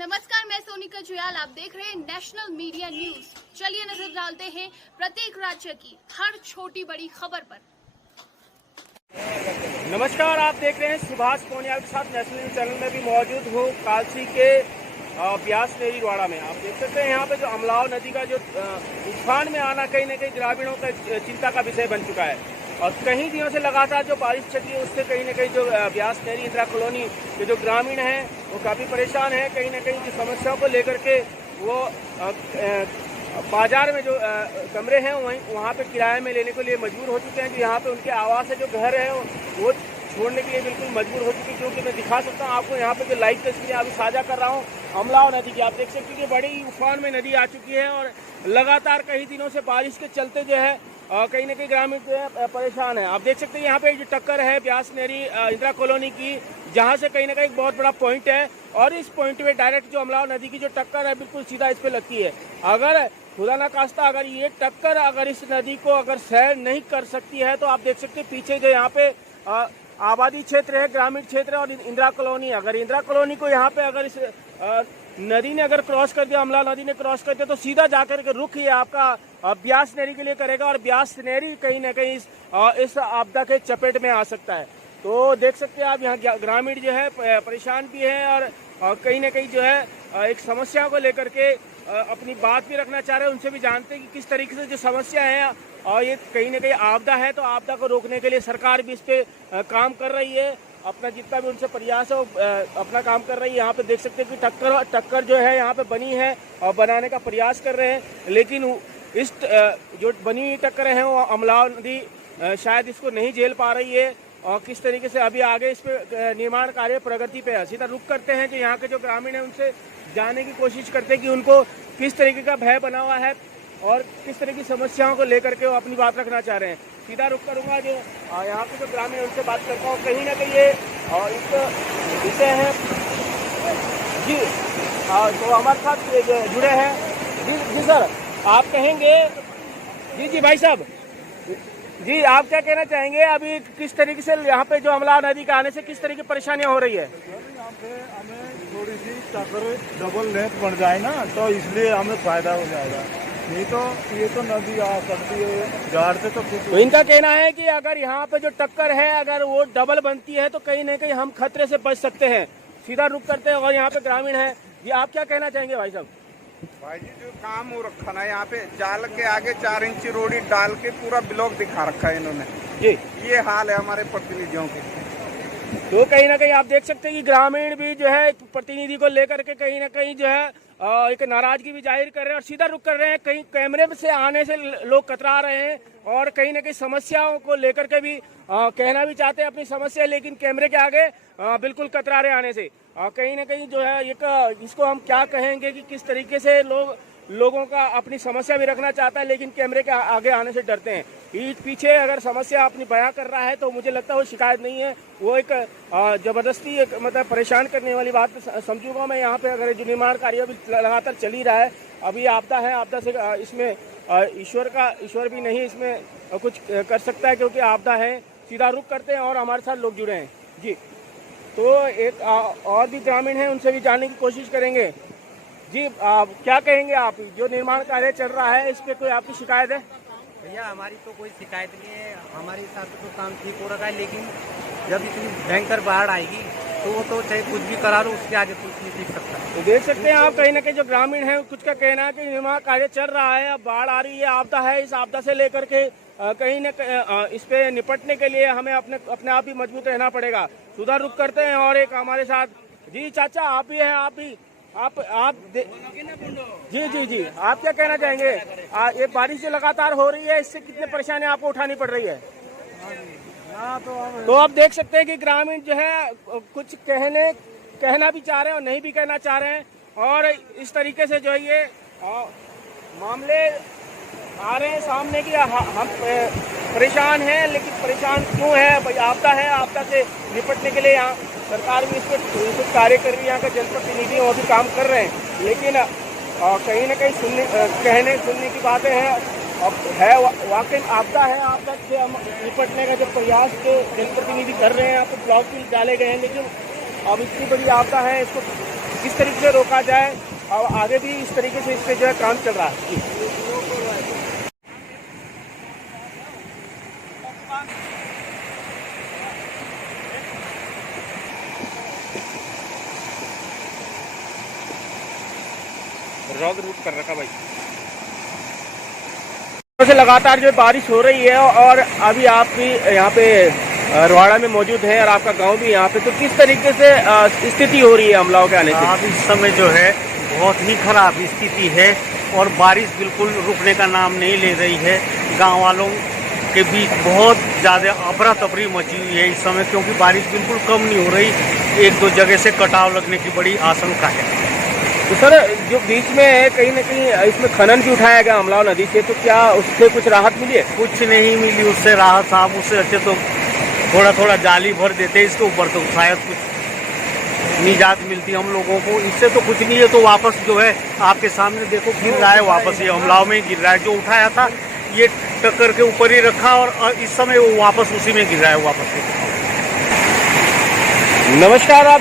नमस्कार, मैं सोनिका जुयाल। आप देख रहे हैं नेशनल मीडिया न्यूज। चलिए नजर डालते हैं प्रत्येक राज्य की हर छोटी बड़ी खबर पर। नमस्कार, आप देख रहे हैं सुभाष पोनियाल के साथ नेशनल न्यूज चैनल में भी मौजूद हूँ कालसी के ब्यास नेरीवाड़ा में। आप देख सकते हैं यहाँ पे जो अमलाव नदी का जो उफान में आना कहीं न कहीं ग्रामीणों का चिंता का विषय बन चुका है और कई दिनों से लगातार जो बारिश चल रही है उससे कहीं न कहीं जो ब्यास नेरी इंदिरा कॉलोनी के जो ग्रामीण हैं वो काफ़ी परेशान हैं। कहीं न कहीं की समस्याओं को लेकर के वो बाजार में जो कमरे हैं वहाँ पे किराए में लेने के लिए मजबूर हो चुके हैं। जो यहाँ पे उनके आवास है, जो घर है वो छोड़ने के लिए बिल्कुल मजबूर हो चुकी है। क्योंकि मैं दिखा सकता हूँ आपको यहाँ पे जो लाइव तस्वीरें अभी साझा कर रहा हूँ अमलाव नदी की। आप देख सकते हैं कि बड़ी उफान में नदी आ चुकी है और लगातार कई दिनों से बारिश के चलते जो है कहीं न कहीं ग्रामीण जो है परेशान है। आप देख सकते हैं यहाँ पे जो टक्कर है ब्यास नेरी इंदिरा कॉलोनी की, जहाँ से कहीं न कहीं बहुत बड़ा पॉइंट है और इस पॉइंट पे डायरेक्ट जो अमलाव नदी की जो टक्कर है बिल्कुल सीधा इस पे लगती है। अगर खुदा ना खास्ता अगर ये टक्कर अगर इस नदी को अगर सैर नहीं कर सकती है तो आप देख सकते हैं पीछे जो यहाँ पे आबादी क्षेत्र है, ग्रामीण क्षेत्र है और इंदिरा कॉलोनी। अगर इंदिरा कॉलोनी को यहाँ पे अगर इस नदी ने अगर क्रॉस कर दिया, अमलाव नदी ने क्रॉस कर दिया तो सीधा जाकर के रुख ये आपका ब्यास नेरी के लिए करेगा और ब्यास नेरी कहीं ना कहीं इस आपदा के चपेट में आ सकता है। तो देख सकते हैं आप यहाँ ग्रामीण जो है परेशान भी है और कहीं ना कहीं जो है एक समस्या को लेकर के अपनी बात भी रखना चाह रहे हैं। उनसे भी जानते हैं कि किस तरीके से जो समस्या है और ये कहीं ना कहीं आपदा है तो आपदा को रोकने के लिए सरकार भी इस पे काम कर रही है। अपना जितना भी उनसे प्रयास है वो अपना काम कर रही है। यहाँ पे देख सकते हैं कि टक्कर जो है यहाँ पे बनी है और बनाने का प्रयास कर रहे हैं, लेकिन इस जो बनी हुई टक्कर है वो अमलाव नदी शायद इसको नहीं झेल पा रही है। और किस तरीके से अभी आगे इस पे निर्माण कार्य प्रगति पे है। सीधा रुक करते हैं जो यहाँ के जो ग्रामीण है उनसे जानने की कोशिश करते हैं कि उनको किस तरीके का भय बना हुआ है और किस तरह की समस्याओं को लेकर के वो अपनी बात रखना चाह रहे हैं। सीधा रुक करूँगा जो यहाँ के जो ग्रामीण उनसे बात करता हूँ। कहीं ना कहीं ये इस विषय है जी। तो हमारे साथ जुड़े हैं जी सर, आप कहेंगे जी भाई साहब जी, आप क्या कहना चाहेंगे अभी किस तरीके से यहाँ पे जो अमलाव नदी का आने से किस तरह की परेशानियाँ हो रही है? यहाँ पे हमें थोड़ी सी टक्कर डबल लेंथ बढ़ जाए ना तो इसलिए हमें फायदा हो जाएगा। नहीं तो ये तो नदी आ सकती है झाड़ से तो कुछ। तो इनका कहना है कि अगर यहाँ पे जो टक्कर है अगर वो डबल बनती है तो कहीं ना कहीं हम खतरे से बच सकते हैं। सीधा रुक करते हैं और यहाँ पे ग्रामीण है जी, आप क्या कहना चाहेंगे भाई साहब? भाई जी जो काम हो रखा ना यहाँ पे जाल के आगे 4 इंच रोडी डाल के पूरा ब्लॉक दिखा रखा है इन्होंने जी। ये हाल है हमारे प्रतिनिधियों के। तो कहीं ना कहीं आप देख सकते हैं कि ग्रामीण भी जो है प्रतिनिधि को लेकर के कहीं ना कहीं जो है एक नाराजगी भी जाहिर कर रहे हैं और सीधा रुक कर रहे हैं। कहीं कैमरे से आने से लोग कतरा रहे हैं और कहीं ना कहीं समस्याओं को लेकर के भी कहना भी चाहते हैं अपनी समस्या, लेकिन कैमरे के आगे बिल्कुल कतरा रहे आने से। कहीं ना कहीं जो है एक इसको हम क्या कहेंगे कि किस तरीके से लोगों का अपनी समस्या भी रखना चाहता है लेकिन कैमरे के आगे आने से डरते हैं। पीछे अगर समस्या अपनी बयां कर रहा है तो मुझे लगता है वो शिकायत नहीं है, वो एक जबरदस्ती एक मतलब परेशान करने वाली बात समझूंगा मैं। यहाँ पे अगर जो निर्माण कार्य अभी लगातार चल ही रहा है, अभी आपदा है, आपदा से इसमें ईश्वर भी नहीं इसमें कुछ कर सकता है क्योंकि आपदा है। सीधा रुक करते हैं और हमारे साथ लोग जुड़े हैं जी। तो एक और भी ग्रामीण हैं, उनसे भी जानने की कोशिश करेंगे जी। क्या कहेंगे आप, जो निर्माण कार्य चल रहा है इस पे कोई आपकी शिकायत है? भैया हमारी तो कोई शिकायत नहीं है, हमारे हिसाब से तो काम ठीक हो रहा है, लेकिन जब इतनी भयंकर बाढ़ आएगी तो वो तो चाहे कुछ भी करा लो उसके आगे कुछ नहीं सीख सकता। तो देख सकते हैं आप कहीं ना कहीं जो ग्रामीण है कुछ का कहना है कि निर्माण कार्य चल रहा है, अब बाढ़ आ रही है, आपदा है, इस आपदा से लेकर के कहीं न इस पे निपटने के लिए हमें अपने आप ही मजबूत रहना पड़ेगा। सुधा रुक करते हैं और एक हमारे साथ जी चाचा आप भी हैं, आप भी आप जी आप क्या कहना चाहेंगे? ये बारिश जो लगातार हो रही है इससे कितने परेशानियां आपको उठानी पड़ रही है? तो आप देख सकते हैं कि ग्रामीण जो है कुछ कहना भी चाह रहे हैं और नहीं भी कहना चाह रहे हैं और इस तरीके से जो है ये मामले आ रहे हैं सामने की हम परेशान हैं। लेकिन परेशान क्यों है भाई? आपदा है, आपदा से निपटने के लिए यहाँ सरकार भी इस पर कुछ कार्य कर रही है, यहाँ का जनप्रतिनिधि वो भी काम कर रहे हैं, लेकिन कहीं ना कहीं सुनने की बातें हैं। अब है वाकई आपदा है, आपदा से हम निपटने का जो प्रयास जो जनप्रतिनिधि कर रहे हैं, यहाँ पर ब्लॉक भी डाले गए हैं, लेकिन अब इतनी बड़ी आपदा है इसको किस तरीके से रोका जाए और आगे भी इस तरीके से इस पे जो है काम चल रहा है। रॉक रूट कर रखा भाई। से लगातार जो बारिश हो रही है और अभी आप भी यहाँ पे रवाड़ा में मौजूद हैं और आपका गांव भी यहाँ पे, तो किस तरीके से स्थिति हो रही है हमलाओं के आने से? अब इस समय जो है बहुत ही खराब स्थिति है और बारिश बिल्कुल रुकने का नाम नहीं ले रही है। गांव वालों के बीच बहुत ज़्यादा अफरा तफरी मची हुई है इस समय, क्योंकि बारिश बिल्कुल कम नहीं हो रही। एक दो जगह से कटाव लगने की बड़ी आशंका है। तो सर, जो बीच में है कहीं न कहीं इसमें खनन भी उठाया गया अमलाव नदी से, तो क्या उससे कुछ राहत मिली है? कुछ नहीं मिली उससे राहत साहब। उससे अच्छे तो थोड़ा थोड़ा जाली भर देते इसके ऊपर, तो शायद कुछ निजात मिलती हम लोगों को। इससे तो कुछ नहीं है। तो वापस जो है आपके सामने देखो गिर रहा है, वापस ये अमलाव में गिर रहा है। जो उठाया था ये टक्कर के ऊपर ही रखा और इस समय वो वापस उसी में गिर रहा है वापस। नमस्कार, आप